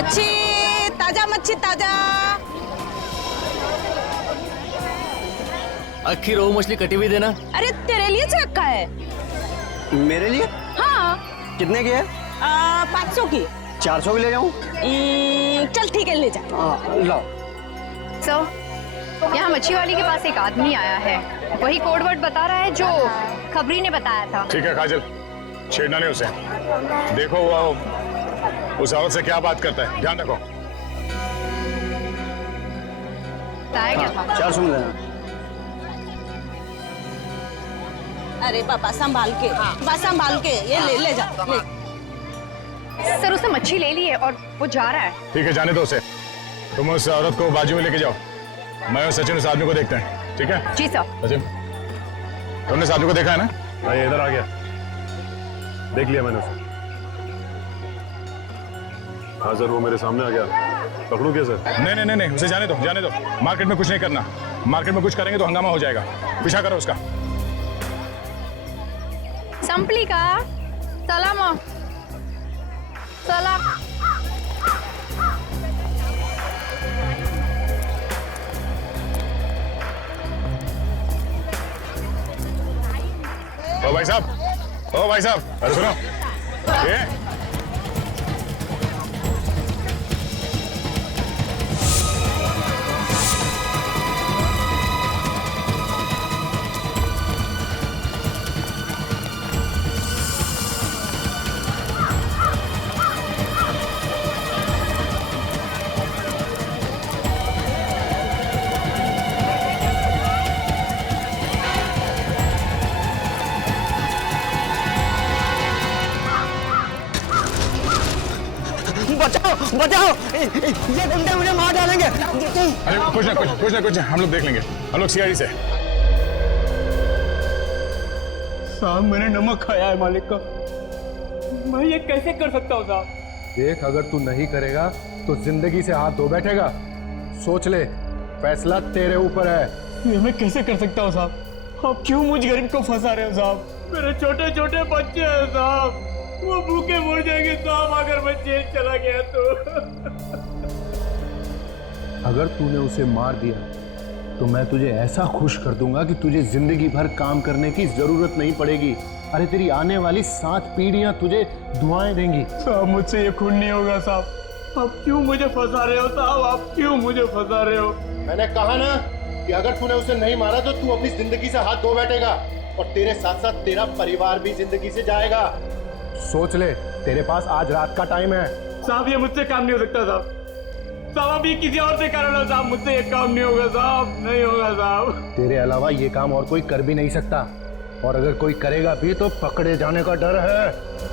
मच्छी ताजा, मच्छी ताजा। अक्खी रोहू मछली कटी हुई देना। अरे तेरे लिए से रखा है। मेरे लिए? हाँ। कितने की है? 500 की। 400 की ले जाऊं? चल ठीक है, ले जा। लाओ। सर, यहाँ मच्छी वाली के पास एक आदमी आया है, वही कोड वर्ड बता रहा है जो खबरी ने बताया था। ठीक है काजल, छेड़ना नहीं उसे। देखो वो उस औरत से क्या बात करता है, ध्यान रखो। बताया क्या था? 400 में देना। अरे पापा संभाल के, बस संभाल के, ये ले जा ले। सर उसने मच्छी ले ली है और वो जा रहा है। ठीक है जाने दो उसे, तुम उस औरत को बाजू में लेके जाओ, मैं और सचिन उस आदमी को देखते हैं। ठीक है जी सर। सचिन, तुमने इस आदमी को देखा है ना? हाँ ये इधर आ गया, देख लिया मैंने उसे। हाँ सर, वो मेरे सामने आ गया, पकड़ूं क्या सर? नहीं नहीं, उसे जाने दो जाने दो। मार्केट में कुछ नहीं करना, मार्केट में कुछ करेंगे तो हंगामा हो जाएगा। पीछा करो उसका। संपलिका, सलाम सलाम। ओ भाई साहब, ओ भाई साहब, अरे सुनो ये बचाओ बचाओ, ये गुंडे मुझे मार डालेंगे। अरे कुछ ना, हम लोग देख लेंगे, हम लोग सीआईडी से। साहब मैंने नमक खाया है मालिक का, मैं ये कैसे कर सकता हूँ साहब? देख, अगर तू नहीं करेगा तो जिंदगी से हाथ धो बैठेगा। सोच ले, फैसला तेरे ऊपर है। ये मैं कैसे कर सकता हूँ साहब? आप क्यों मुझ गरीब को फंसा रहे हो साहब? मेरे छोटे छोटे बच्चे हैं साहब, वो भूखे मर जाएंगे साहब अगर मैं जेल चला गया तो। अगर तूने उसे मार दिया तो मैं तुझे ऐसा खुश कर दूंगा कि तुझे जिंदगी भर काम करने की जरूरत नहीं पड़ेगी। अरे तेरी आने वाली 7 पीढ़ियां तुझे दुआएं देंगी। साहब मुझसे ये खून नहीं होगा साहब, आप क्यों मुझे फंसा रहे हो साहब? आप क्यों मुझे फंसा रहे हो? मैंने कहा ना कि अगर तूने उसे नहीं मारा तो तू अपनी जिंदगी से हाथ धो बैठेगा और तेरे साथ साथ तेरा परिवार भी जिंदगी से जाएगा। सोच ले, तेरे पास आज रात का टाइम है। साहब ये मुझसे काम नहीं हो सकता साहब, साहब आप ये किसी और से कर लो साहब, मुझसे ये काम नहीं होगा साहब, नहीं होगा साहब। तेरे अलावा ये काम और कोई कर भी नहीं सकता, और अगर कोई करेगा भी तो पकड़े जाने का डर है।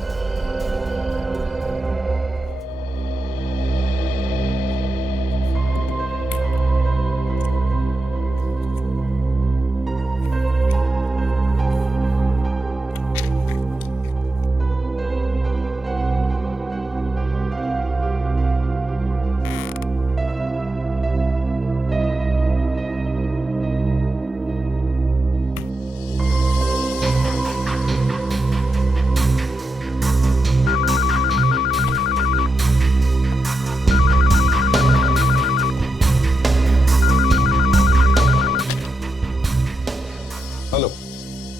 हेलो।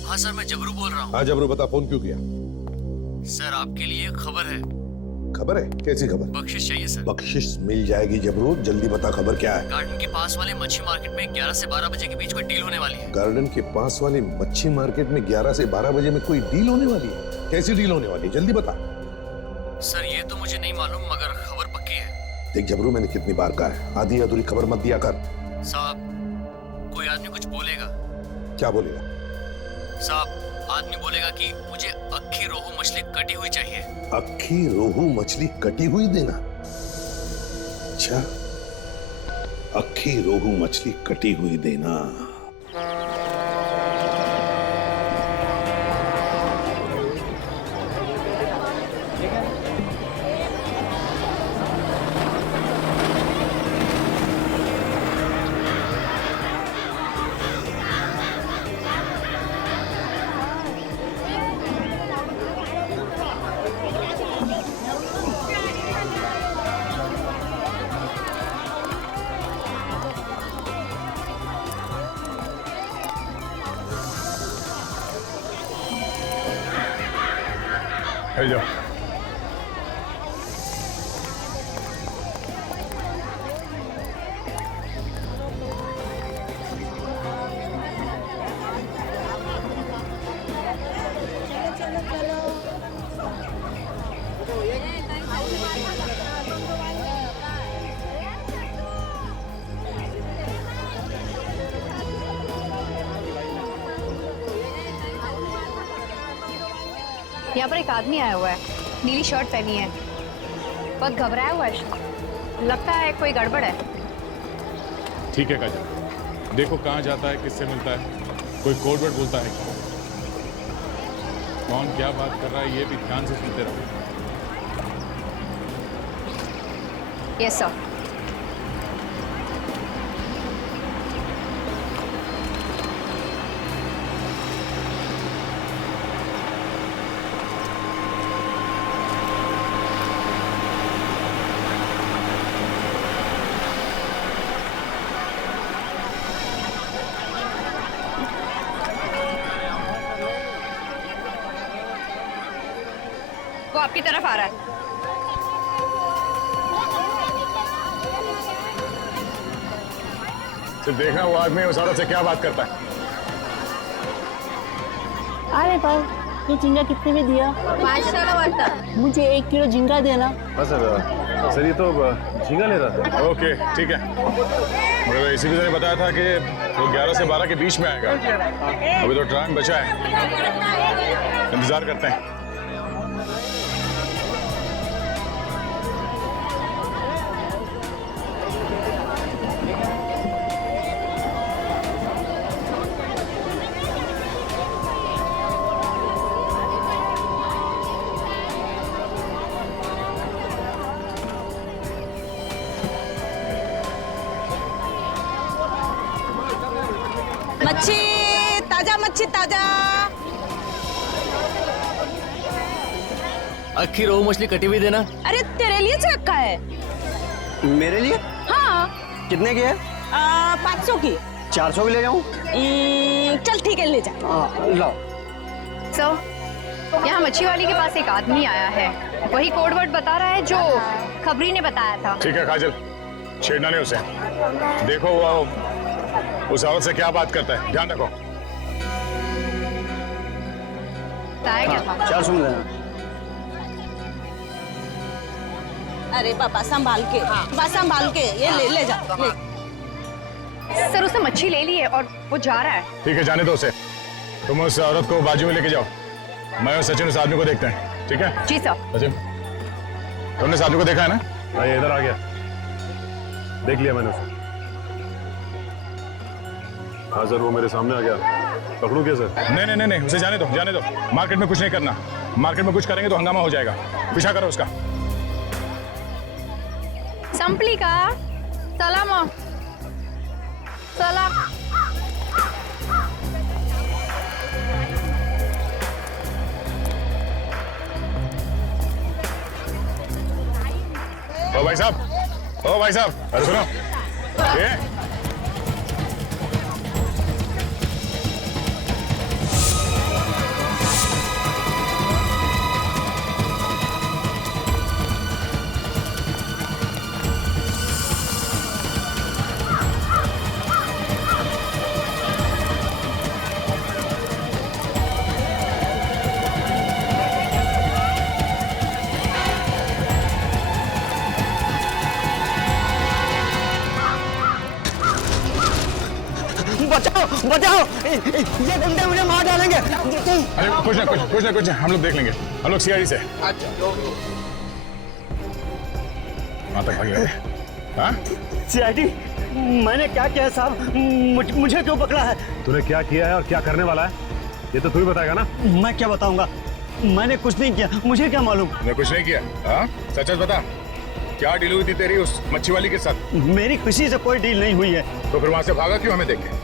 हाँ सर, मैं जबरू बोल रहा हूँ। हाँ जबरू, बता, फोन क्यों किया? सर आपके लिए एक खबर है। खबर है? कैसी खबर? बख्शिश चाहिए सर। बख्शिश मिल जाएगी जबरू, जल्दी बता खबर क्या है। गार्डन के पास वाले मच्छी मार्केट में 11 से 12 बजे के बीच कोई डील होने वाली है। गार्डन के पास वाली मच्छी मार्केट में 11 से 12 बजे में कोई डील होने वाली है? कैसी डील होने वाली है, जल्दी बता। सर ये तो मुझे नहीं मालूम, मगर खबर पक्की है। देख जबरू, मैंने कितनी बार कहा है, आधी अधूरी खबर मत दिया कर। साहब कोई आदमी कुछ बोलेगा। क्या बोलेगा? साहब आदमी बोलेगा कि मुझे अक्खी रोहू मछली कटी हुई चाहिए। अक्खी रोहू मछली कटी हुई देना? अच्छा, अक्खी रोहू मछली कटी हुई देना। हिल जाओ। यहाँ पर एक आदमी आया हुआ है, नीली शर्ट पहनी है, बहुत घबराया हुआ है, लगता है कोई गड़बड़ है। ठीक है काजल, देखो कहाँ जाता है, किससे मिलता है, कोई कोड वर्ड बोलता है, कौन क्या बात कर रहा है, ये भी ध्यान से सुनते रहो। Yes sir. वो आपकी तरफ आ रहा है। सिर्फ देखना वो आदमी उस औरत से क्या बात करता है। अरे भाई, ये झींगा कितने में दिया? 500 वाला। मुझे 1 किलो झींगा देना। बस सर ये तो झींगा ले रहा था। ओके ठीक है, मगर इसी ने बताया था कि वो 11 से 12 के बीच में आएगा। अभी तो ट्रेन बचा है, इंतजार करते हैं। मच्छी ताजा। अक्खी रोहू मछली कटी हुई देना। अरे तेरे लिए से रखा है। मेरे लिए हाँ। कितने की है? 500 की। 400 की ले जाऊं? चल ठीक है, ले जा। लाओ। सर, यहाँ मच्छी वाली के पास एक आदमी आया है, वही कोड वर्ड बता रहा है जो खबरी ने बताया था। ठीक है काजल, छेड़ना नहीं उसे। देखो वो उस औरत से क्या बात करता है, ध्यान रखो। बताया क्या था? 400 में देना। अरे पापा संभाल के, बस संभाल के, ये ले जा ले। सर उसने मच्छी ले ली है और वो जा रहा है। ठीक है, जाने दो उसे। तुम उस औरत को बाजू में लेके जाओ, मैं और सचिन उस आदमी को देखते हैं। ठीक है जी सर। सचिन, तुमने उस आदमी को देखा है ना? भाई इधर आ गया, देख लिया मैंने उसे। हाँ सर, वो मेरे सामने आ गया, पकड़ू क्या सर? नहीं, उसे जाने दो। मार्केट में कुछ नहीं करना, मार्केट में कुछ करेंगे तो हंगामा हो जाएगा। पीछा करो उसका। संपली का सलाम सलाम। ओ भाई साहब, अरे सुनो ये बचाओ, ये गुंडे मुझे मार डालेंगे। अरे कुछ ना, हम लोग देख लेंगे। हम लोग सीआईडी से। वहां तक भाग गए। हाँ? सीआईडी, मैंने क्या किया साहब? मुझे क्यों पकड़ा है? तूने क्या किया है और क्या करने वाला है, ये तो तू ही बताएगा ना। मैं क्या बताऊंगा? मैंने कुछ नहीं किया, मुझे क्या मालूम? मैं कुछ नहीं किया। हाँ? सच बता, क्या डील हुई थी तेरी उस मच्छी वाली के साथ? मेरी किसी से कोई डील नहीं हुई है। तो फिर वहां से भागा क्यों हमें देख के?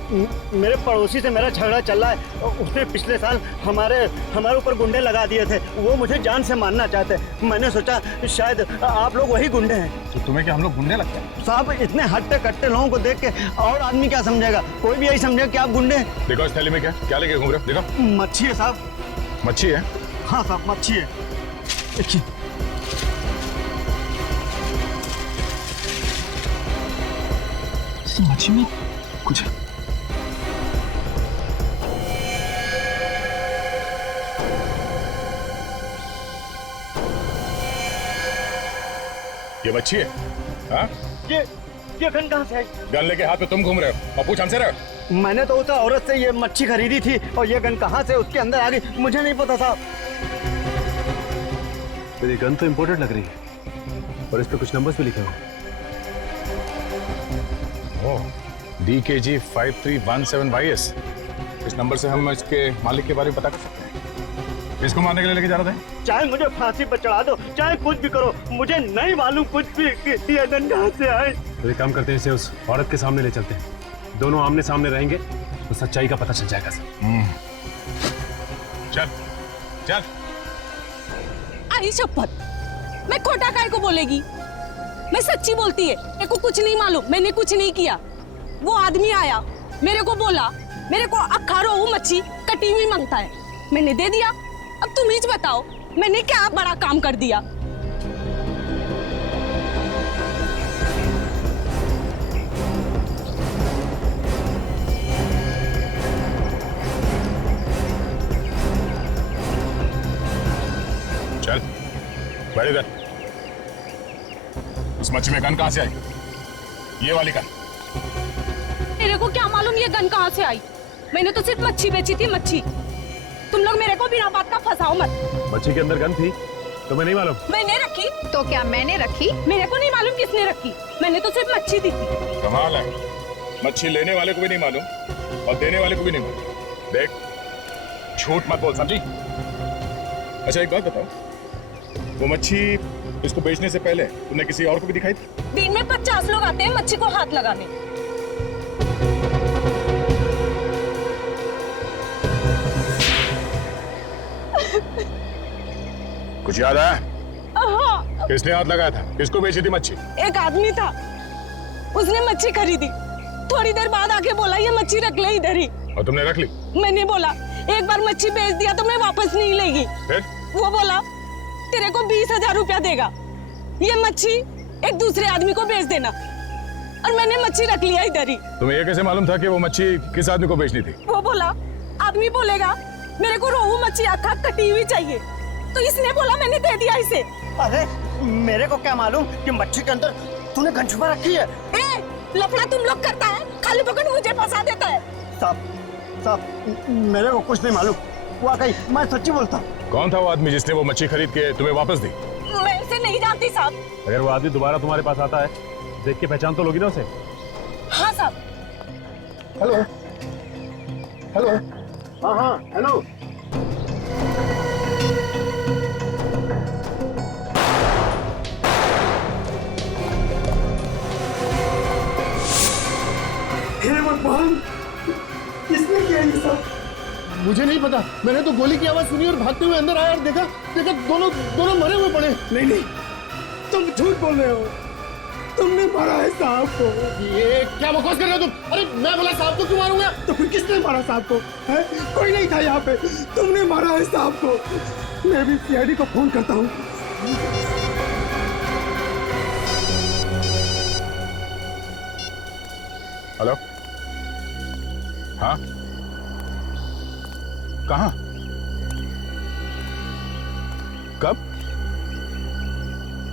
मेरे पड़ोसी से मेरा झगड़ा चल रहा है। उसने पिछले साल हमारे ऊपर गुंडे लगा दिए थे। वो मुझे जान से मारना चाहते। मैंने सोचा शायद आप लोग वही गुंडे हैं। तो तुम्हें क्या हम लोग गुंडे लगते हैं? साहब, इतने हट्टे कट्टे लोगों को देख के और आदमी क्या समझेगा? कोई भी यही समझेगा कि आप गुंडे हैं। देखो इस थैली में क्या लेके घूम रहे हो? देखो मच्छी है साहब। मच्छी है? हाँ साहब, मच्छी है। देखिए मच्छी में कुछ है। ये मच्छी है? हाँ? ये गन कहाँ से आई? गन लेके हाथ में तुम घूम रहे हो और पूछ हमसे रहे हो? मैंने तो उस औरत से ये मच्छी खरीदी थी और ये गन कहाँ से उसके अंदर आ गई मुझे नहीं पता साहब। मेरी गन तो इम्पोर्टेड लग रही है और इस पे कुछ नंबर्स भी लिखे हुए। ओह, DKG 5317YS। इस नंबर से हम इसके मालिक के बारे में पता कर सकते हैं। इसको मारने के लिए लेके जा रहे थे? चाहे मुझे फांसी पर चढ़ा दो, चाहे कुछ भी करो, मुझे नहीं मालूम कुछ भी कि ये गन कहाँ से आई। तो एक काम करते हैं, इसे उस औरत के सामने ले चलते हैं। दोनों आमने सामने रहेंगे तो सच्चाई का पता चल जाएगा सर। चल चल। आई शपथ, मैं खोटा काय को बोलेगी? मैं सच्ची बोलती है, मेरे को कुछ नहीं मालूम, मैंने कुछ नहीं किया। वो आदमी आया, मेरे को बोला मेरे को अक्खा रोहू मच्छी कटी हुई मांगता है, मैंने दे दिया। अब तुम ही बताओ मैंने क्या बड़ा काम कर दिया? चल बैठ इधर। इस मच्छी में गन कहाँ से आई? ये वाली गन। मेरे को क्या मालूम ये गन कहाँ से आई? मैंने तो सिर्फ मच्छी बेची थी, मच्छी। तुम लोग मेरे को बिना बात का फंसाओ मत। मच्छी के अंदर गन थी तुम्हें नहीं मालूम? मैंने रखी तो क्या मैंने रखी? मेरे को नहीं मालूम किसने रखी, मैंने तो सिर्फ मच्छी दी थी। कमाल है, मच्छी लेने वाले को भी नहीं मालूम और देने वाले को भी नहीं मालूम। देख, झूठ मत बोल, समझी? अच्छा एक बात बताओ, वो मच्छी इसको बेचने से पहले तुमने किसी और को भी दिखाई थी? दिन में 50 लोग आते हैं मच्छी को हाथ लगाने। कुछ याद आया? हाँ। किसने हाथ लगाया था? किसको बेची थी मच्छी? एक आदमी था, उसने मच्छी खरीदी, थोड़ी देर बाद आके बोला ये मच्छी रख ले इधर ही। और तुमने रख ली? मैंने बोला एक बार मच्छी बेच दिया तो मैं वापस नहीं लेगी। फिर? वो बोला तेरे को 20,000 रुपया देगा, ये मच्छी एक दूसरे आदमी को बेच देना, और मैंने मच्छी रख लिया इधर ही। तुम्हें ये कैसे मालूम था कि वो मच्छी किस आदमी को बेचनी थी? वो बोला आदमी बोलेगा मेरे को रोहू मच्छी अक्खा कटी हुई चाहिए, तो इसने बोला मैंने दे दिया इसे। अरे मेरे को क्या मालूम कि मच्छी के अंदर तूने गन छुपा रखी है। लफड़ा तुम लोग करता है, खाली पकड़ मुझे फंसा देता है। साहब मेरे को कुछ नहीं मालूम, वाकई मैं सच्ची बोलता हूँ। कौन था वो आदमी जिसने वो मच्छी खरीद के तुम्हें वापस दी? मैं इसे नहीं जानती साहब। अगर वो आदमी दोबारा तुम्हारे पास आता है, देख के पहचान तो लोगी ना उसे? हाँ साहब। Hello hello. हाँ हाँ हेलो। हे भगवान, किसने किया ये सब? मुझे नहीं पता, मैंने तो गोली की आवाज सुनी और भागते हुए अंदर आया और देखा दोनों मरे हुए पड़े। नहीं, तुम झूठ बोल रहे हो, तुमने मारा है साहब को। ये क्या बकवास कर रहे हो तुम? अरे मैं बोला साहब को क्यों मारूंगा? तो फिर किसने मारा साहब को? है? कोई नहीं था यहाँ पे, तुमने मारा है साहब को। मैं भी CID को फोन करता हूँ। हेलो, हाँ, कहाँ, कब?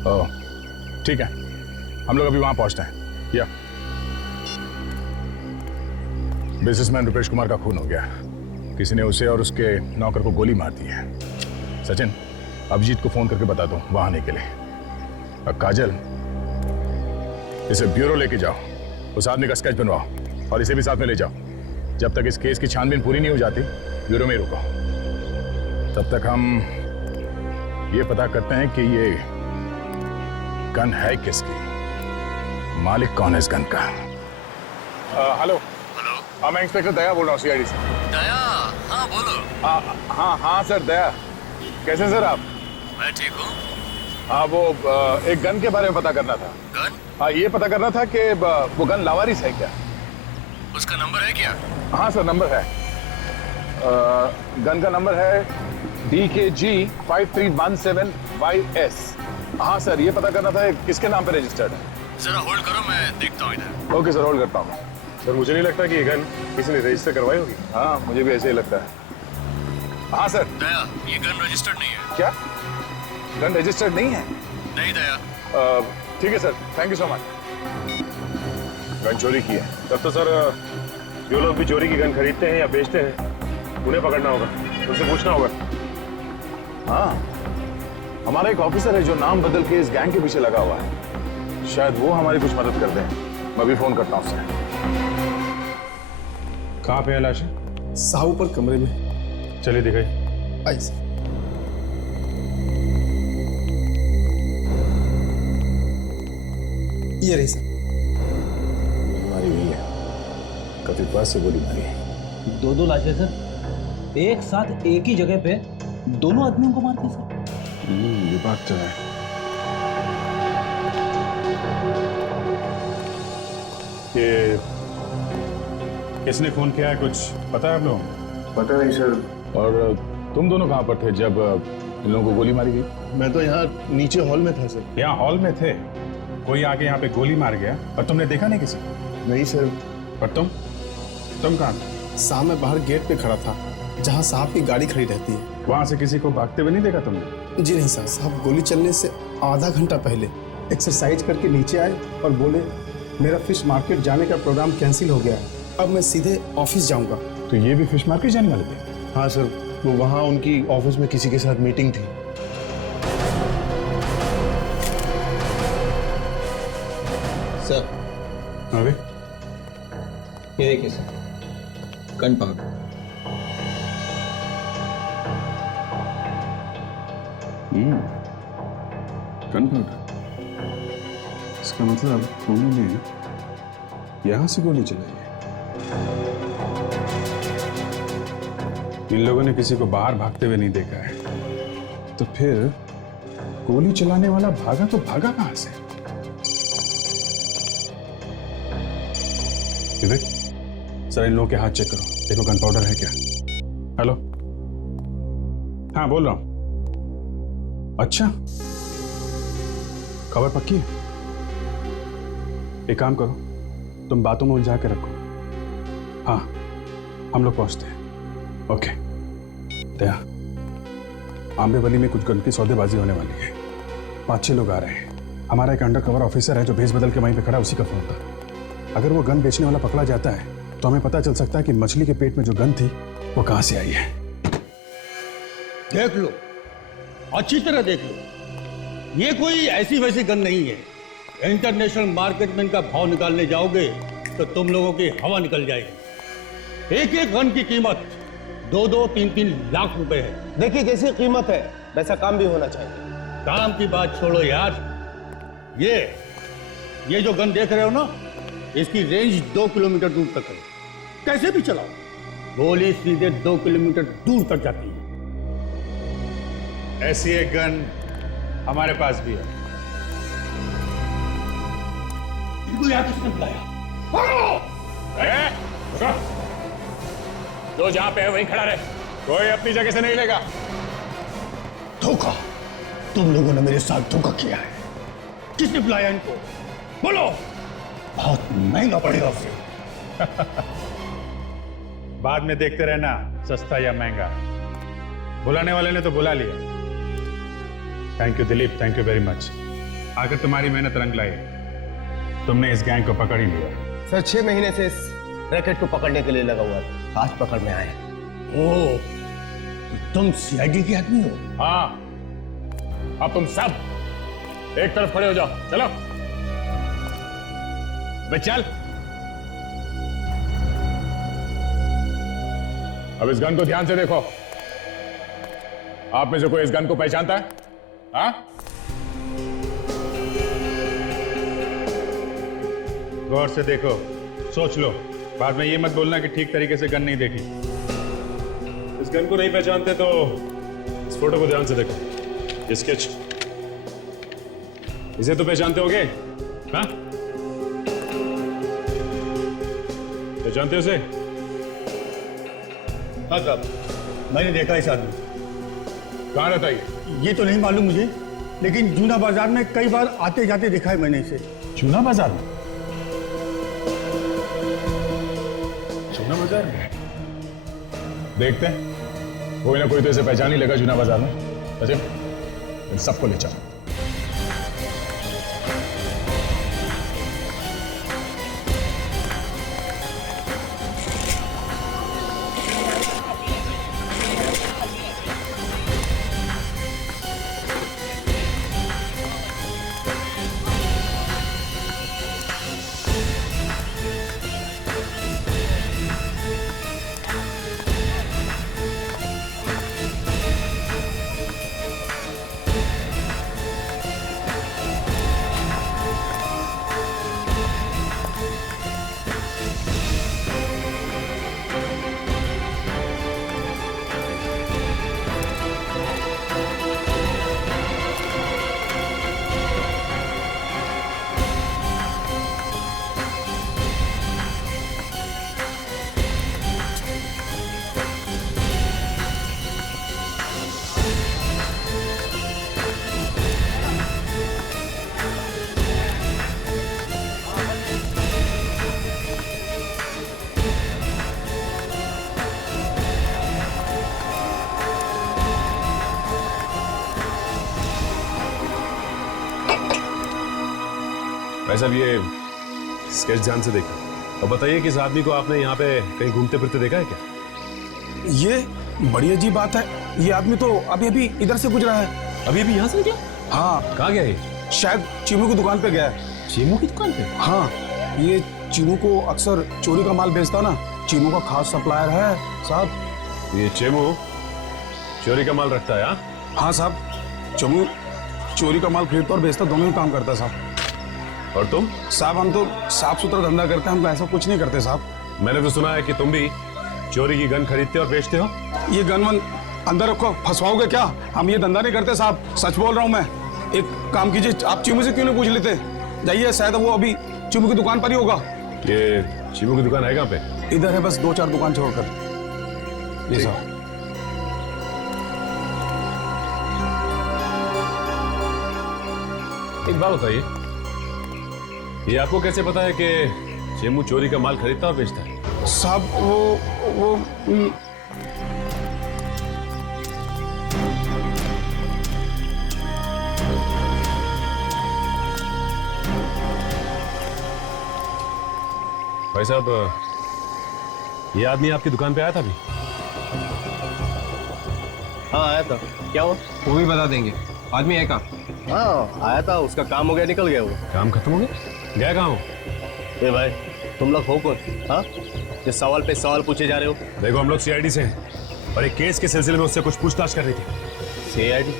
ओह, ठीक है, हम लोग अभी वहां पहुंचते हैं। या बिजनेसमैन रुपेश कुमार का खून हो गया, किसी ने उसे और उसके नौकर को गोली मार दी है। सचिन, अभिजीत को फोन करके बता दो वहां आने के लिए। अब काजल, इसे ब्यूरो लेके जाओ, उस आदमी का स्केच बनवाओ और इसे भी साथ में ले जाओ। जब तक इस केस की छानबीन पूरी नहीं हो जाती, ब्यूरो में रुको। तब तक हम ये पता करते हैं कि ये गन है किसकी, मालिक कौन है इस गन का। हेलो। हाँ, मैं इंस्पेक्टर दया बोल रहा हूँ CID से। दया, हाँ बोलो। हाँ सर, दया। कैसे सर आप? मैं ठीक हूँ। हाँ, वो एक गन के बारे में पता करना था। गन? हाँ, ये पता करना था कि वो गन लावारिस है क्या? उसका नंबर है क्या? हाँ सर, नंबर है। गन का नंबर है DKG 5317YS। हाँ सर, ये पता करना था किसके नाम पे रजिस्टर्ड है। जरा होल्ड करो, मैं देखता हूँ इधर। ओके सर, होल्ड करता हूँ। सर मुझे नहीं लगता कि ये गन किसी ने रजिस्टर करवाई होगी। हाँ, मुझे भी ऐसे ही लगता है। हाँ सर। दया, ये गन रजिस्टर्ड नहीं है। क्या गन रजिस्टर्ड नहीं है? नहीं दया। ठीक है sir, thank you so much. Gun चोरी की है। तब तो सर जो लोग भी चोरी की गन खरीदते हैं या बेचते हैं उन्हें पकड़ना होगा, उनसे पूछना होगा। हाँ, हमारा एक ऑफिसर है जो नाम बदल के इस गैंग के पीछे लगा हुआ है। शायद वो हमारी कुछ मदद कर दें। मैं भी फोन करता हूँ उससे। कहाँ पे है लाश? साहू पर कमरे में। चलिए दिखाई। आई सर। ये रही सर। मारी हुई है, कथित पास से गोली मारी है। दो लाशें सर, एक साथ एक ही जगह पे दोनों आदमियों को मारते सर। ये बात तो है। ये किसने खून किया है, कुछ पता है आप लोगों को? पता नहीं सर। और तुम दोनों कहाँ पर थे जब इन लोगों को गोली मारी गई? मैं तो यहाँ नीचे हॉल में था सर। यहाँ हॉल में थे, कोई आके यहाँ पे गोली मार गया और तुमने देखा नहीं किसी? नहीं सर। पर तुम कहाँ थे? सामने बाहर गेट पे खड़ा था जहाँ साहब की गाड़ी खड़ी रहती है। वहां से किसी को भागते हुए नहीं देखा तुमने? जी नहीं सर, साहब गोली चलने से आधा घंटा पहले एक्सरसाइज करके नीचे आए और बोले मेरा फिश मार्केट जाने का प्रोग्राम कैंसिल हो गया है, अब मैं सीधे ऑफिस जाऊंगा। तो ये भी फिश मार्केट जाने वाले थे? हाँ सर, वो वहाँ उनकी ऑफिस में किसी के साथ मीटिंग थी। सर अभी ये देखिए sir, gun powder. Gun powder. इसका मतलब उन्होंने यहां से गोली चलाई है। इन लोगों ने किसी को बाहर भागते हुए नहीं देखा है, तो फिर गोली चलाने वाला भागा तो भागा कहां से? विवेक, सर इन लोगों के हाथ चेक करो, देखो गन पाउडर है क्या। हेलो, हाँ बोल रहा हूं। अच्छा, खबर पक्की है? एक काम करो, तुम बातों में उलझा के रखो। हाँ, हम लोग पहुंचते हैं। ओके। दया, आंबेवली में कुछ गन की सौदेबाजी होने वाली है। 5-6 लोग आ रहे हैं। हमारा एक अंडर कवर ऑफिसर है जो भेस बदल के वहीं पे खड़ा, उसी का फोन था। अगर वो गन बेचने वाला पकड़ा जाता है तो हमें पता चल सकता है कि मछली के पेट में जो गन थी वो कहां से आई है। देख लो, अच्छी तरह देख लो, ये कोई ऐसी वैसी गन नहीं है। इंटरनेशनल मार्केट में इनका भाव निकालने जाओगे तो तुम लोगों की हवा निकल जाएगी। एक एक गन की कीमत 2-2, 3-3 लाख रुपए है। देखिए कैसी कीमत है, वैसा काम भी होना चाहिए। काम की बात छोड़ो यार, ये जो गन देख रहे हो ना, इसकी रेंज 2 किलोमीटर दूर तक है। कैसे भी चलाओ, गोली सीधे 2 किलोमीटर दूर तक जाती है। ऐसी एक गन हमारे पास भी है। इनको यहाँ किसने बुलाया? जो जहां पे है वहीं खड़ा रहे, कोई अपनी जगह से नहीं लेगा। धोखा, तुम लोगों ने मेरे साथ धोखा किया है। किसने बुलाया इनको? बोलो, बहुत महंगा पड़ेगा उसे। बाद में देखते रहना, सस्ता या महंगा। बुलाने वाले ने तो बुला लिया। Thank you Dilip, thank you very much. आखिर तुम्हारी मेहनत रंग लाई, तुमने इस गैंग को पकड़ ही लिया। सर 6 महीने से इस रैकेट को पकड़ने के लिए लगा हुआ है, आज पकड़ में आए। ओ, तुम सीआईडी के आदमी हो? हाँ, अब तुम सब एक तरफ खड़े हो जाओ। चलो बे चल। अब इस गन को ध्यान से देखो। आप में से कोई इस गन को पहचानता है? हाँ, गौर से देखो, सोच लो, बाद में ये मत बोलना कि ठीक तरीके से गन नहीं देखी। इस गन को नहीं पहचानते तो इस फोटो को ध्यान से देखो, ये स्केच, इसे तो पहचानते होगे? हाँ, पहचानते हो उसे? हाँ साहब, मैंने देखा इस आदमी। कहाँ रहता है ये? ये तो नहीं मालूम मुझे, लेकिन जूना बाजार में कई बार आते जाते देखा है मैंने इसे। चूना बाजार में? चूना बाजार में देखते हैं, कोई ना कोई तो इसे पहचान ही लेगा चूना बाजार में। सचिन, इन सबको ले चल। भाई साहब, ये स्केच ध्यान से देखो और बताइए कि इस आदमी को आपने यहाँ पे कहीं घूमते फिरते देखा है क्या? ये बड़ी अजीब बात है। ये आदमी तो अभी अभी इधर से गुजरा है। अभी अभी यहाँ से निकला? हाँ। कहाँ गया ये? शायद चीनू की दुकान पे गया है। चीनू की दुकान पे? हाँ, ये चीनू को अक्सर चोरी का माल बेचता ना, चीनू का खास सप्लायर है साहब। ये चेमू चोरी का माल रखता है? हाँ साहब, चीनू चोरी का माल खरीदता और बेचता दोनों ही काम करता है साहब। और तुम? साहब हम तो साफ सुथरा धंधा करते हैं, हम ऐसा कुछ नहीं करते साहब। मैंने तो सुना है कि तुम भी चोरी की गन खरीदते और बेचते हो। ये गन वन अंदर रखो, फंसवाओगे क्या? हम ये धंधा नहीं करते साहब, सच बोल रहा हूँ मैं। एक काम कीजिए, आप चीमू से क्यों नहीं पूछ लेते? जाइए, शायद वो अभी चीमू की दुकान पर ही होगा। ये चीमू की दुकान है कहाँ पे? इधर है, बस 2-4 दुकान छोड़कर। जी साहब। एक बात बताइए, ये आपको कैसे पता है कि चेमू चोरी का माल खरीदता और बेचता है? साहब वो भाई साहब, ये आदमी आपकी दुकान पे आया था अभी? हाँ आया था। क्या हुआ? वो भी बता देंगे। आदमी है कहाँ? हाँ आया था, उसका काम हो गया, निकल गया वो। काम खत्म हो गया? गया कहाँ हो? ए भाई, तुम लोग हो कौन? हाँ, ये सवाल पे सवाल पूछे जा रहे हो। देखो, हम लोग सीआईडी से हैं और एक केस के सिलसिले में उससे कुछ पूछताछ कर रही थी। सीआईडी?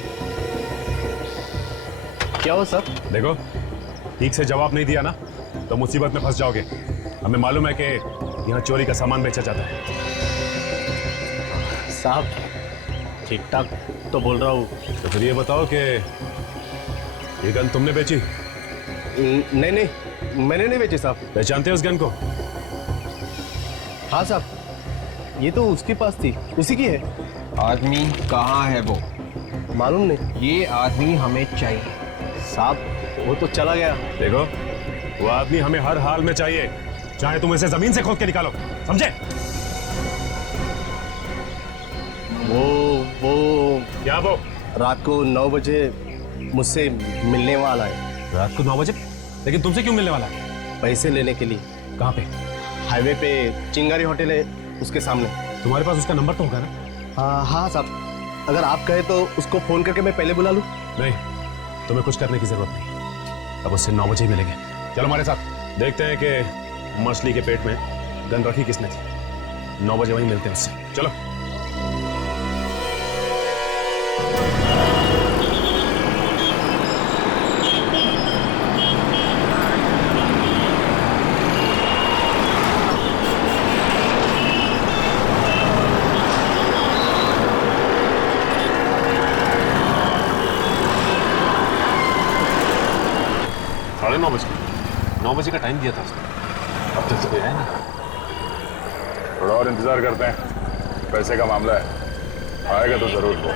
क्या हुआ सर? देखो, ठीक से जवाब नहीं दिया ना तो मुसीबत में फंस जाओगे। हमें मालूम है कि यहाँ चोरी का सामान बेचा जाता है। साहब ठीक ठाक तो बोल रहा हूँ। तो फिर ये बताओ कि ये गन तुमने बेची? नहीं नहीं, मैंने नहीं बेची साहब। पहचानते हो उस गन को? हाँ साहब, ये तो उसके पास थी, उसी की है। आदमी कहाँ है वो? मालूम नहीं। ये आदमी हमें चाहिए साहब, वो तो चला गया। देखो, वो आदमी हमें हर हाल में चाहिए, चाहे तुम इसे जमीन से खोद के निकालो, समझे? वो क्या वो? रात को 9 बजे मुझसे मिलने वाला है। रात को 9 बजे? लेकिन तुमसे क्यों मिलने वाला है? पैसे लेने के लिए। कहाँ पे? हाईवे पे चिंगारी होटल है, उसके सामने। तुम्हारे पास उसका नंबर तो होगा ना? हाँ साहब, अगर आप कहे तो उसको फोन करके मैं पहले बुला लूं। नहीं, तुम्हें कुछ करने की जरूरत नहीं, अब उससे 9 बजे ही मिलेंगे। चलो हमारे साथ, देखते हैं कि मछली के पेट में गन रखी किसने थी। 9 बजे वहीं मिलते हैं उससे। चलो। साढ़े 9 बजे? 9 बजे का टाइम दिया था उसने, अब तक तो कोई आया नहीं। थोड़ा और इंतजार करते हैं, पैसे का मामला है, आएगा तो जरूर वो।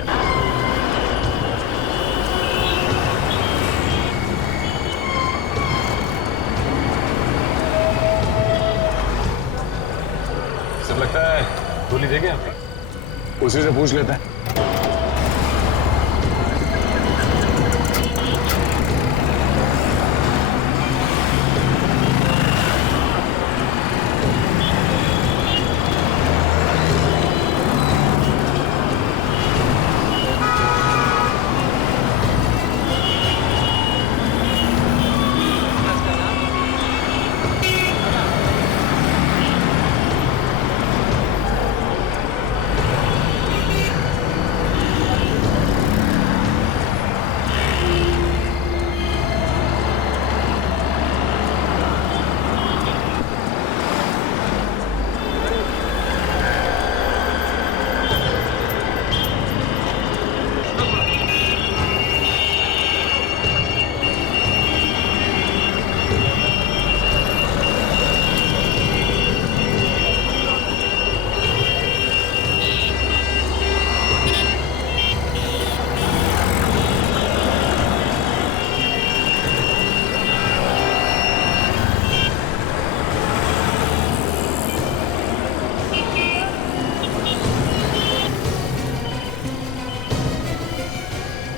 गोली देंगे आपका? उसी से पूछ लेते हैं।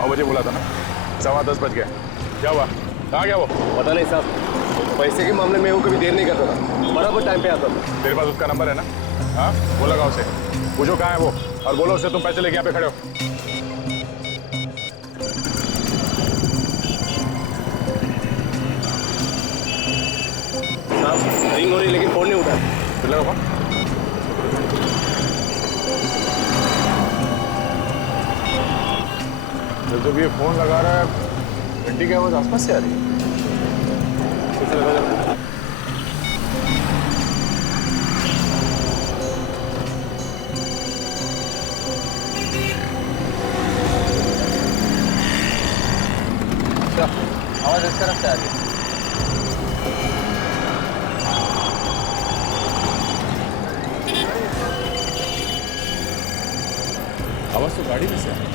मुझे बोला था ना, 10:15 बज गया। क्या हुआ? कहाँ गया वो? पता नहीं साहब, पैसे के मामले में वो कभी देर नहीं करता था, बराबर टाइम पे आता था। तेरे पास उसका नंबर है ना? हाँ, वो लगाओ उसे, पूछो कहाँ है वो, और बोलो उसे तुम पैसे लेके यहाँ पे खड़े हो। साहब रिंग हो रही लेकिन फोन नहीं उठा। फिर लगाओ। जब ये फोन लगा रहा है, घंटी की आवाज आसपास से आ रही है। अच्छा, आवाज इस तरफ से आ रही है। आवाज तो गाड़ी में से आ रही है।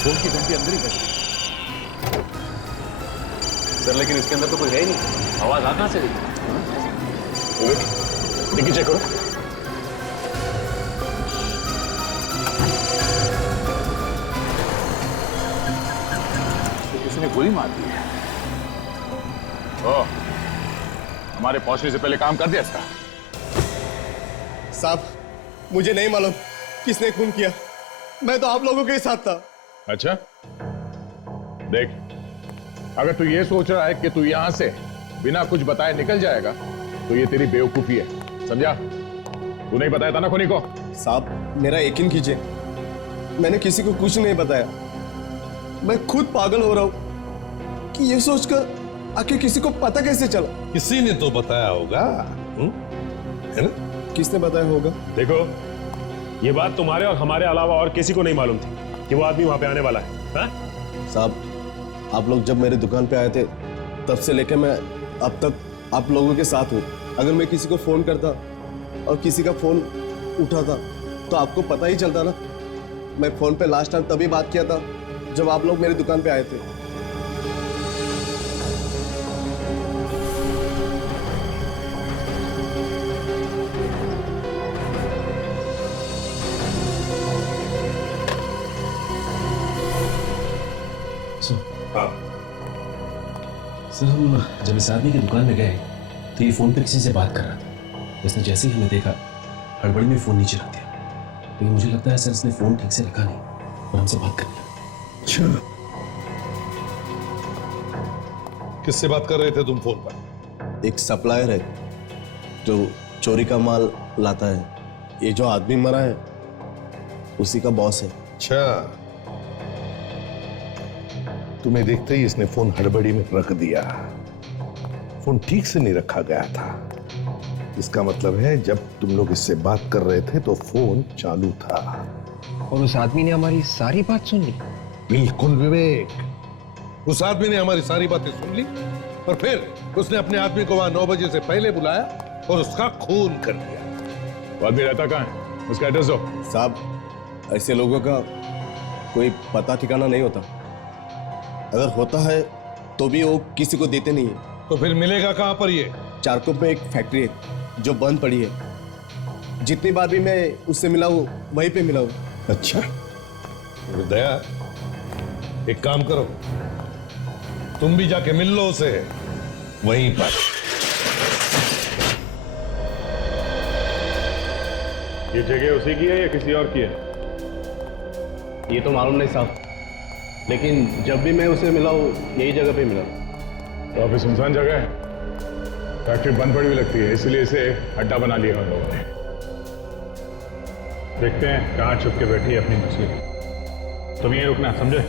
फोन की घंटी अंदर ही बजी सर, लेकिन इसके अंदर तो कोई है ही नहीं, आवाज आ कहां से रही? डिक्की चेक करो। तो किसी ने गोली मार दी है। हमारे पहुंचने से पहले काम कर दिया इसका। साहब मुझे नहीं मालूम किसने खून किया, मैं तो आप लोगों के साथ था। अच्छा, देख, अगर तू ये सोच रहा है कि तू यहां से बिना कुछ बताए निकल जाएगा तो ये तेरी बेवकूफी है, समझा? तू नहीं बताया था ना खुनी को? साहब मेरा यकीन कीजिए, मैंने किसी को कुछ नहीं बताया। मैं खुद पागल हो रहा हूं कि ये सोचकर आखिर किसी को पता कैसे चला। किसी ने तो बताया होगा, है ना? किसने बताया होगा? देखो, ये बात तुम्हारे और हमारे अलावा और किसी को नहीं मालूम थी कि वो आदमी वहां पे आने वाला है। साहब आप लोग जब मेरे दुकान पे आए थे तब से लेकर मैं अब तक आप लोगों के साथ हूँ। अगर मैं किसी को फोन करता और किसी का फोन उठाता तो आपको पता ही चलता ना। मैं फोन पे लास्ट टाइम तभी बात किया था जब आप लोग मेरी दुकान पे आए थे। सर, हम जब इस आदमी की दुकान में गए तो ये फोन पे किसी से बात कर रहा था। इसने जैसे ही हमें देखा हड़बड़ी में फोन नीचे रख दिया, लेकिन मुझे लगता है सर इसने फोन ठीक से रखा नहीं और हमसे बात कर लिया। अच्छा, किससे बात कर रहे थे तुम फोन पर? एक सप्लायर है जो चोरी का माल लाता है। ये जो आदमी मरा है उसी का बॉस है। अच्छा, तुम्हें देखते ही इसने फोन हड़बड़ी में रख दिया। फोन ठीक से नहीं रखा गया था। इसका मतलब है जब तुम लोग इससे बात कर रहे थे तो फोन चालू था। और उस आदमी ने हमारी सारी बात सुन ली। बिल्कुल विवेक, उस आदमी ने हमारी सारी बातें सुन ली और फिर उसने अपने आदमी को वहां 9 बजे से पहले बुलाया और उसका खून कर दिया। वो आदमी रहता कहाँ है? उसका एड्रेस दो। साहब ऐसे लोगों का कोई पता ठिकाना नहीं होता। अगर होता है तो भी वो किसी को देते नहीं है। तो फिर मिलेगा कहां पर ये? चारकोप में एक फैक्ट्री है जो बंद पड़ी है। जितनी बार भी मैं उससे मिला हूँ वहीं पे मिला हूँ। अच्छा दया, एक काम करो, तुम भी जाके मिल लो उसे वहीं पर। ये जगह उसी की है या किसी और की है? ये तो मालूम नहीं साहब, लेकिन जब भी मैं उसे मिला हूँ यही जगह पे मिला। तो ऑफिस सुनसान जगह है, फैक्ट्री बंद पड़ी हुई लगती है, इसलिए इसे अड्डा बना लिया उन लोगों ने। देखते हैं कहाँ छुप के बैठी है अपनी मछली। तुम यहीं रुकना, समझे?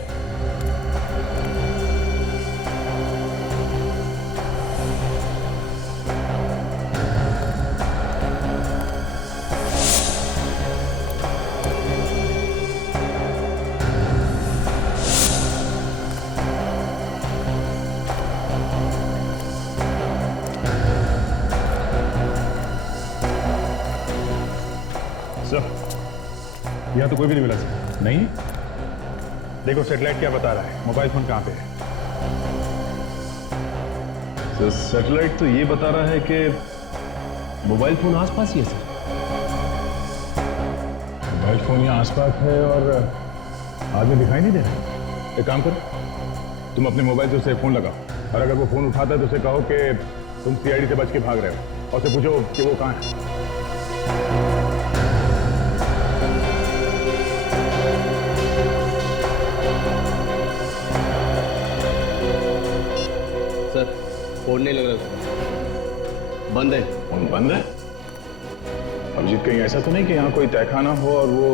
यहाँ तो कोई भी नहीं मिला सर। नहीं? देखो सैटेलाइट क्या बता रहा है, मोबाइल फोन कहाँ पे है? तो सैटेलाइट तो ये बता रहा है कि मोबाइल फोन आसपास ही है सर। मोबाइल फोन यहाँ आसपास है और आदमी दिखाई नहीं दे रहा। एक काम करो, तुम अपने मोबाइल से उसे फोन लगाओ, और अगर वो फोन उठाता है तो उसे कहो कि तुम सीआईडी से बच के भाग रहे हो, और उसे पूछो कि वो कहाँ है। फोन नहीं लग रहा, बंद है। फोन बंद है? अभिजीत कहीं ऐसा तो नहीं कि यहाँ कोई तहखाना हो और वो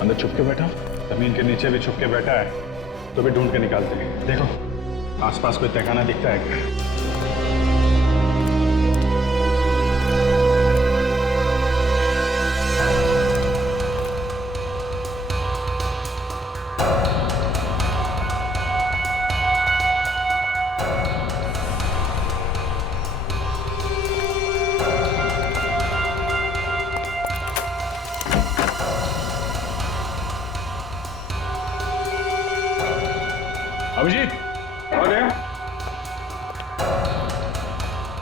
अंदर छुप के बैठा? जमीन के नीचे भी छुप के बैठा है तो भी ढूंढ के निकालते हैं। देखो आसपास कोई तहखाना दिखता है क्या? अभिजीत, आ गया?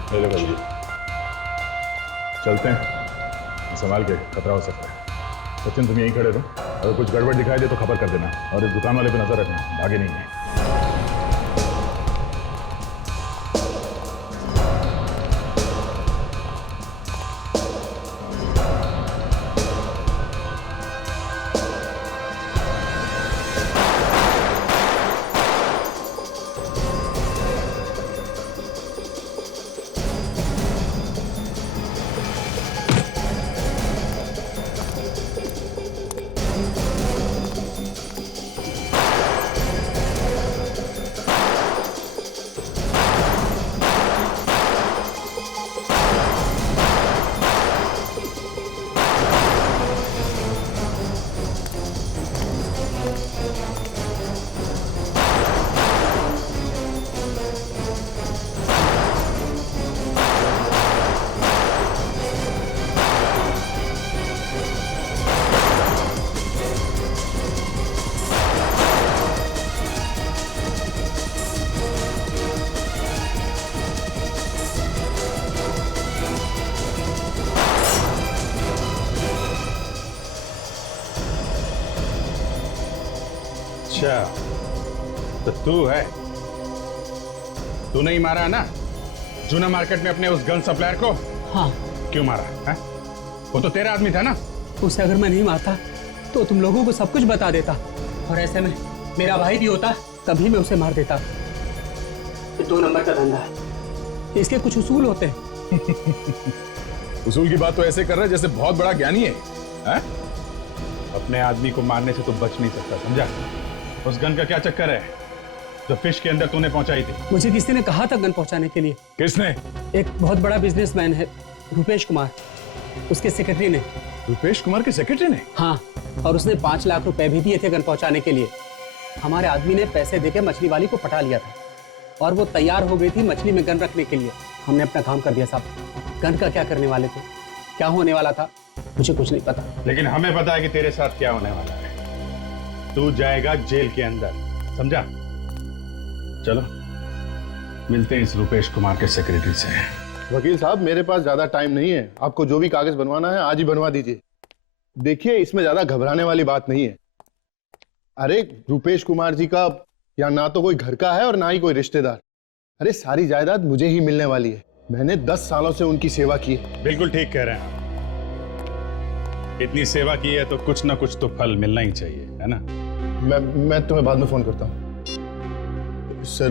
अभिजीत, चलते हैं, संभाल के, खतरा हो सकता है। सचिन तुम यहीं खड़े रहो, अगर कुछ गड़बड़ दिखाई दे तो खबर कर देना, और इस दुकान वाले पे नजर रखना, भागे नहीं है। अच्छा, तो तू है? तू नहीं मारा ना जूना मार्केट में अपने उस गन सप्लायर को? हाँ। क्यों मारा है? वो तो तेरा आदमी था ना? उसे अगर मैं नहीं मारता तो तुम लोगों को सब कुछ बता देता, और ऐसे में मेरा भाई भी होता तभी मैं उसे मार देता। ये 2 नंबर का धंधा है, इसके कुछ उसूल होते हैं। उसूल की बात तो ऐसे कर रहा है जैसे बहुत बड़ा ज्ञानी है? अपने आदमी को मारने से तो बच नहीं सकता, समझा? उस गन का क्या चक्कर है जो फिश के अंदर तूने पहुंचाई थी? मुझे किसी ने कहा था गन पहुंचाने के लिए। किसने? एक बहुत बड़ा बिजनेसमैन है, रुपेश कुमार, उसके सेक्रेटरी ने। रुपेश कुमार के सेक्रेटरी ने? हाँ, और उसने 5 लाख रुपए भी दिए थे गन पहुंचाने के लिए। हमारे आदमी ने पैसे देके मछली वाली को पटा लिया था, और वो तैयार हो गई थी मछली में गन रखने के लिए। हमने अपना काम कर दिया साहब। गन का क्या करने वाले थे, क्या होने वाला था, मुझे कुछ नहीं पता। लेकिन हमें पता है कि तेरे साथ क्या होने वाला है। तू जाएगा जेल के अंदर, समझा? चलो मिलते हैं इस रुपेश कुमार के सेक्रेटरी से। वकील साहब, मेरे पास ज्यादा टाइम नहीं है। आपको जो भी कागज बनवाना है आज ही बनवा दीजिए। देखिए, इसमें ज्यादा घबराने वाली बात नहीं है। अरे रुपेश कुमार जी का या ना तो कोई घर का है और ना ही कोई रिश्तेदार। अरे सारी जायदाद मुझे ही मिलने वाली है। मैंने 10 सालों से उनकी सेवा की है। बिल्कुल ठीक कह रहे हैं। इतनी सेवा की है तो कुछ ना कुछ तो फल मिलना ही चाहिए, है ना? मैं तुम्हें बाद में फोन करता हूँ। सर,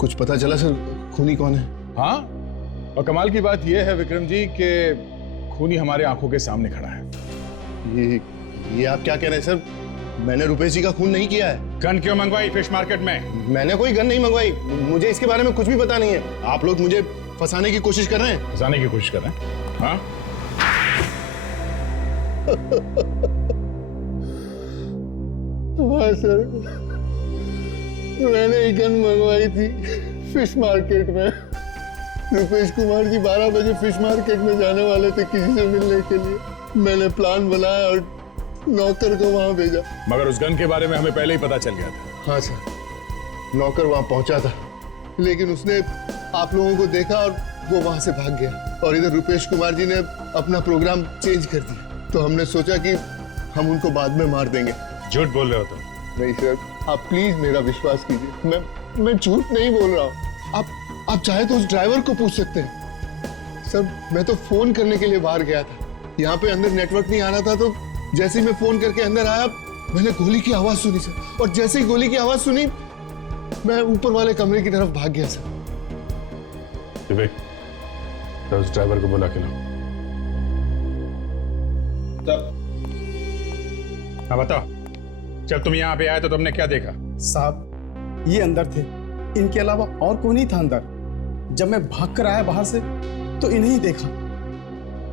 कुछ पता चला सर, खूनी कौन है? हाँ, और कमाल की बात यह है विक्रम जी कि खूनी हमारे आंखों के सामने खड़ा है। ये आप क्या कह रहे हैं सर? मैंने रुपेश जी का खून नहीं किया है। गन क्यों मंगवाई फिश मार्केट में? मैंने कोई गन नहीं मंगवाई। मुझे इसके बारे में कुछ भी पता नहीं है। आप लोग मुझे फंसाने की कोशिश कर रहे हैं। फंसाने की कोशिश कर रहे हैं? हाँ? हाँ सर, मैंने ही गन मंगवाई थी फिश मार्केट में। रुपेश कुमार जी 12 बजे फिश मार्केट में जाने वाले थे किसी से मिलने के लिए। मैंने प्लान बनाया और नौकर को वहां भेजा। मगर उस गन के बारे में हमें पहले ही पता चल गया था। हाँ सर, नौकर वहां पहुंचा था, लेकिन उसने आप लोगों को देखा और वो वहां से भाग गया। और इधर रुपेश कुमार जी ने अपना प्रोग्राम चेंज कर दिया। तो हमने सोचा कि हम उनको बाद में मार देंगे। झूठ बोल रहे हो तुम? नहीं सर, आप प्लीज मेरा विश्वास कीजिए। मैं झूठ नहीं बोल रहा हूँ। आप चाहे तो उस ड्राइवर को पूछ सकते हैं। सर, मैं तो फोन करने के लिए बाहर गया था। यहाँ पे अंदर नेटवर्क नहीं आ रहा था, तो जैसे ही मैं फोन करके अंदर आया मैंने गोली की आवाज सुनी सर। और जैसे ही गोली की आवाज सुनी मैं ऊपर वाले कमरे की तरफ भाग गया सर। विवेक, तो उस ड्राइवर को बुला के लो। हाँ बताओ, जब तुम यहाँ पे आए तो तुमने क्या देखा? साहब, ये अंदर थे, इनके अलावा और कोई नहीं था अंदर। जब मैं भाग कर आया बाहर से तो इन्हें ही देखा।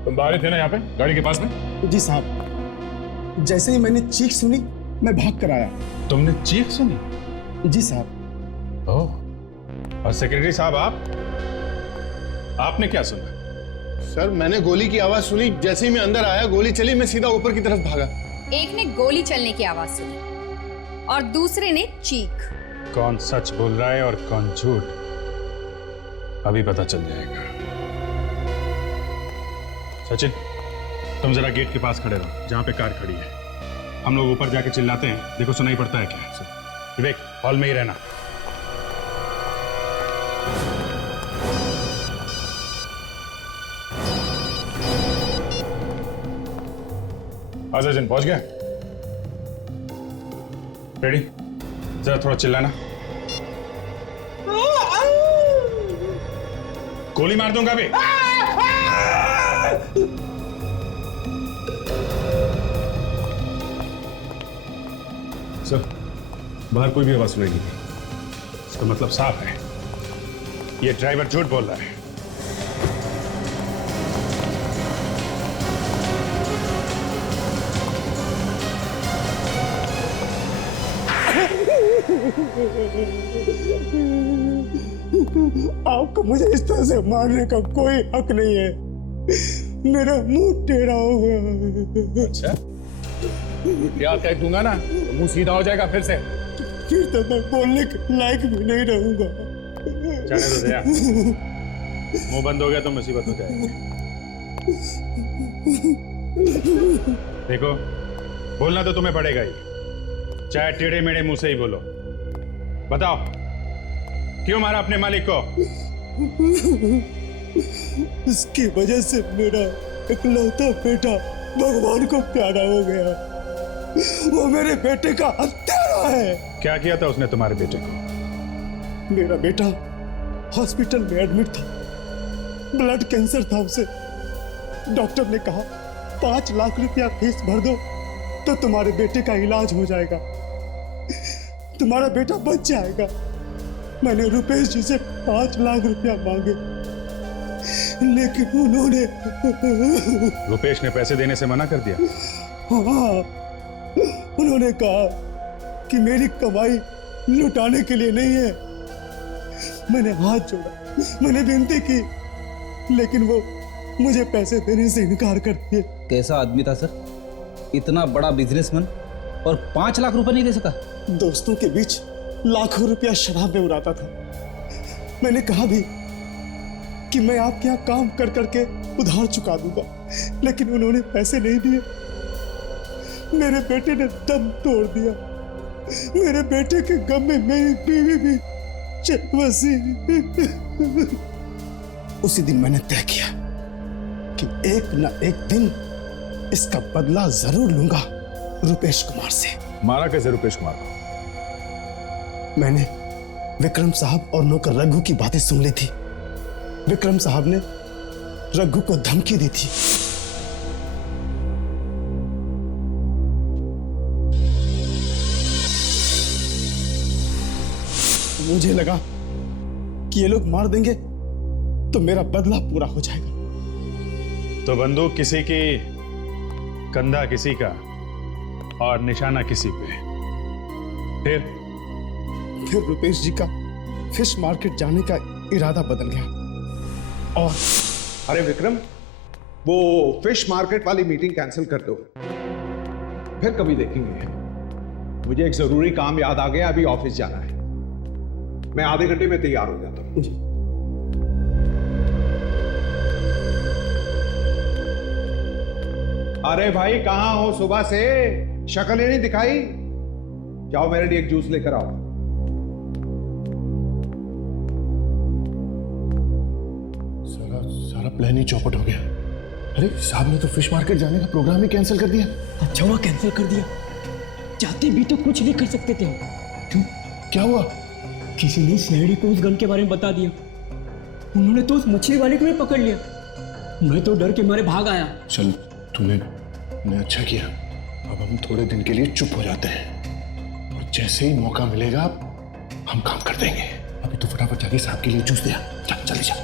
तुम बाहर थे ना यहाँ पे गाड़ी के पास में? जी साहब, जैसे ही मैंने चीख सुनी मैं भाग कर आया। तुमने चीख सुनी? जी साहब। ओह, और सेक्रेटरी साहब आपने क्या सुना? सर, मैंने गोली की आवाज सुनी। जैसे ही मैं अंदर आया गोली चली, मैं सीधा ऊपर की तरफ भागा। एक ने गोली चलने की आवाज सुनी और दूसरे ने चीख। कौन सच बोल रहा है और कौन झूठ, अभी पता चल जाएगा। सचिन, तुम जरा गेट के पास खड़े रहो जहां पे कार खड़ी है। हम लोग ऊपर जाके चिल्लाते हैं, देखो सुनाई पड़ता है क्या। विवेक, हॉल में ही रहना। सचिन पहुंच गया? रेडी? जरा थोड़ा चिल्लाना। गोली मार दूंगा अभी। सर, बाहर कोई भी आवाज सुनाई नहीं। इसका मतलब साफ है, ये ड्राइवर झूठ बोल रहा है। आपको मुझे इस तरह से मारने का कोई हक नहीं है। मेरा मुंह टेढ़ा हो गया। अच्छा, क्या कह दूंगा ना तो मुंह सीधा हो जाएगा फिर से। फिर तो मैं बोलने के लायक भी नहीं रहूंगा। जाने दो दया, मुंह बंद हो गया तो मुसीबत हो जाएगी। देखो, बोलना तो तुम्हें पड़ेगा ही, चाहे टेढ़े मेढ़े मुंह से ही बोलो। बताओ, क्यों मारा अपने मालिक को? इसकी वजह से मेरा इकलौता बेटा भगवान को प्यारा हो गया। वो मेरे बेटे का हत्यारा है। क्या किया था उसने तुम्हारे बेटे को? मेरा बेटा हॉस्पिटल में एडमिट था, ब्लड कैंसर था उसे। डॉक्टर ने कहा 5 लाख रुपया फीस भर दो तो तुम्हारे बेटे का इलाज हो जाएगा, तुम्हारा बेटा बच जाएगा। मैंने रुपेश जी से 5 लाख रुपया मांगे, लेकिन उन्होंने रुपेश ने पैसे देने से मना कर दिया? हाँ, उन्होंने कहा कि मेरी कमाई लुटाने के लिए नहीं है। मैंने हाथ जोड़ा, मैंने विनती की, लेकिन वो मुझे पैसे देने से इनकार कर दिए। कैसा आदमी था सर, इतना बड़ा बिजनेसमैन और 5 लाख रुपए नहीं दे सका? दोस्तों के बीच लाखों रुपया शराब में उड़ाता था। मैंने कहा भी कि मैं आपके यहाँ काम कर करके उधार चुका दूंगा, लेकिन उन्होंने पैसे नहीं दिए। मेरे बेटे ने दम तोड़ दिया। मेरे बेटे के गम में मेरी बीवी भी चल बसी। उसी दिन मैंने तय किया कि एक न एक दिन इसका बदला जरूर लूंगा रुपेश कुमार से। मारा कैसे रुपेश कुमार को? मैंने विक्रम साहब और नौकर रघु की बातें सुन ली थी। विक्रम साहब ने रघु को धमकी दी थी। मुझे लगा कि ये लोग मार देंगे तो मेरा बदला पूरा हो जाएगा। तो बंदूक किसी की, कंधा किसी का और निशाना किसी पे। फिर रुपेश जी का फिश मार्केट जाने का इरादा बदल गया। और अरे विक्रम, वो फिश मार्केट वाली मीटिंग कैंसिल कर दो, फिर कभी देखेंगे। मुझे एक जरूरी काम याद आ गया, अभी ऑफिस जाना है। मैं आधे घंटे में तैयार हो जाता हूं। अरे भाई, कहां हो सुबह से? शक्ल ही नहीं दिखाई। जाओ मेरे लिए एक जूस लेकर आओ। सारा प्लान ही चौपट हो गया। अरे साहब ने तो फिश मार्केट जाने का प्रोग्राम ही कैंसिल कर दिया। अच्छा हुआ कैंसिल कर दिया, चाहते भी तो कुछ भी कर सकते थे। क्यों, क्या हुआ? किसी ने शहरी को उस गन के बारे में बता दिया। उन्होंने तो उस मछली वाले को भी पकड़ लिया। मैं तो डर के मारे भाग आया। चल, तूने अच्छा किया। अब हम थोड़े दिन के लिए चुप हो जाते हैं और जैसे ही मौका मिलेगा हम काम कर देंगे। अभी तो फटाफट जाके साहब के लिए जूस दिया। चल चल चल।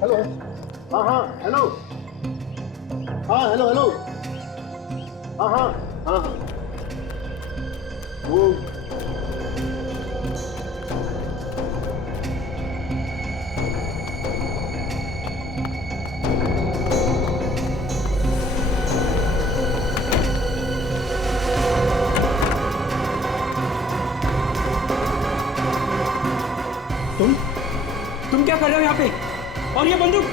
हेलो। हाँ हेलो। हाँ हेलो। हाँ वो तुम क्या कर रहे हो यहाँ पे? और ये बंदूक?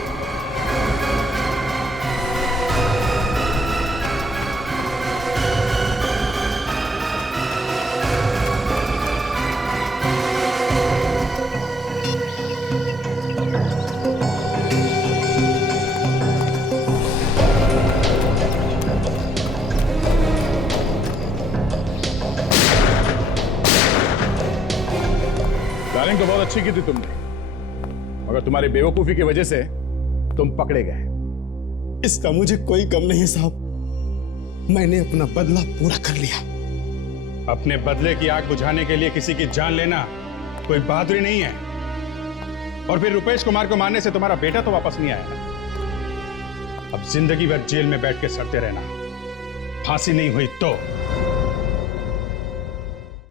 प्लानिंग तो बहुत अच्छी की थी तुमने, मगर तुम्हारी बेवकूफी की वजह से तुम पकड़े गए। इसका मुझे कोई गम नहीं है साहब। मैंने अपना बदला पूरा कर लिया। अपने बदले की आग बुझाने के लिए किसी की जान लेना कोई बहादुरी नहीं है। और फिर रुपेश कुमार को मारने से तुम्हारा बेटा तो वापस नहीं आया। अब जिंदगी भर जेल में बैठ के सड़ते रहना, फांसी नहीं हुई तो